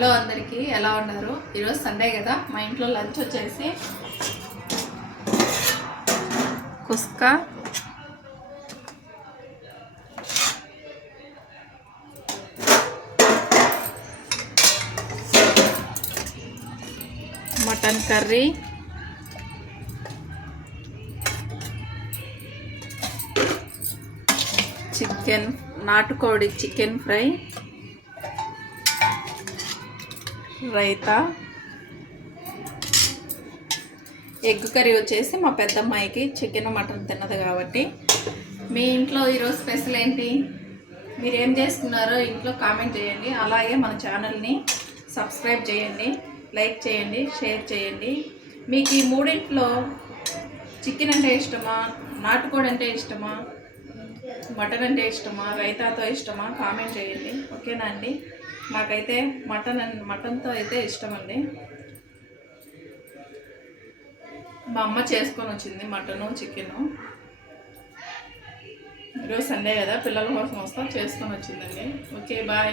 Hello అందరికీ, ఎలా ఉన్నారు? ఈరోజు సండే కదా, మా ఇంట్లో లంచ్ వచ్చేసి కుస్కా, మటన్ కర్రీ, చికెన్, నాటుకోడి chicken fry, raita, egg curry వచ్చేసి మా పెద్దమ్మాయికి చికెన్ మటన్ తిన్నది కాబట్టి. మీ ఇంట్లో ఈరోజు స్పెషల్ ఏంటి? మీరు ఏం చేసుకున్నారో ఇంట్లో కామెంట్ చేయండి. అలాగే మన ఛానల్ని సబ్స్క్రైబ్ చేయండి, లైక్ చేయండి, షేర్ చేయండి. మీకు ఈ మూడింట్లో చికెన్ అంటే ఇష్టమా, నాటుకోడి అంటే ఇష్టమా, మటన్ అంటే ఇష్టమా, రైతాతో ఇష్టమా కామెంట్ చేయండి. ఓకేనా అండి? నాకైతే మటన్తో అయితే ఇష్టం అండి. మా అమ్మ చేసుకొని వచ్చింది మటను చికెను. ఈరోజు సండే కదా, పిల్లల కోసం వస్తా చేసుకొని వచ్చిందండి. Okay, bye.